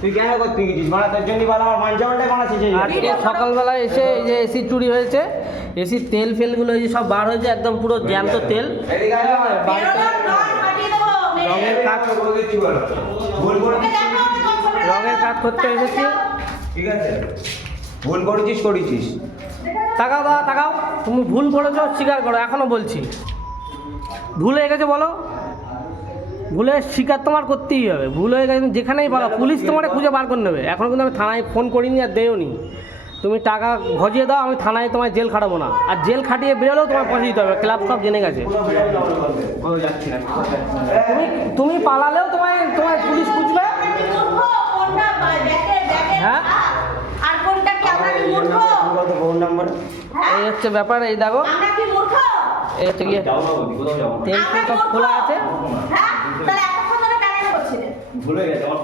তুই কেন করতে গেছিস মানে তোর জন্য বলা আমার মানজামটাই বানাচ্ছে যে আজকে সকালবেলা এসে এই যে এসি চুরি হয়েছে, এসির তেল ফেলগুলো এই যে সব বার হয়েছে, একদম পুরো জ্যান্ত তেল। রঙের কাজ রঙের কাজ করতে এসেছি। ঠিক আছে, ভুল করেছিস। তাকাও দাদা তাকাও, তুমি ভুল করেছো স্বীকার করো, এখনো বলছি ভুল হয়ে গেছে বলো। ভুলের স্বীকার তোমার করতেই হবে, ভুল হয়ে গেছে যেখানেই বলো, পুলিশ তোমার খুঁজে বার করে নেবে। এখন কিন্তু আমি থানায় ফোন করিনি আর দেও নি, তুমি টাকা ঘজিয়ে দাও, আমি থানায় তোমায় জেল খাটাবো না, আর জেল খাটিয়ে বেরোলেও তোমার পয়সা দিতে হবে, ক্লাব সব জেনে গেছে। তুমি পালালেও তোমায় পুলিশ খুঁজবে। হ্যাঁ এই হচ্ছে ব্যাপার, এই দেখো এই হচ্ছে গিয়ে তেল সব খোলা আছে। ভুলে গেছে আমার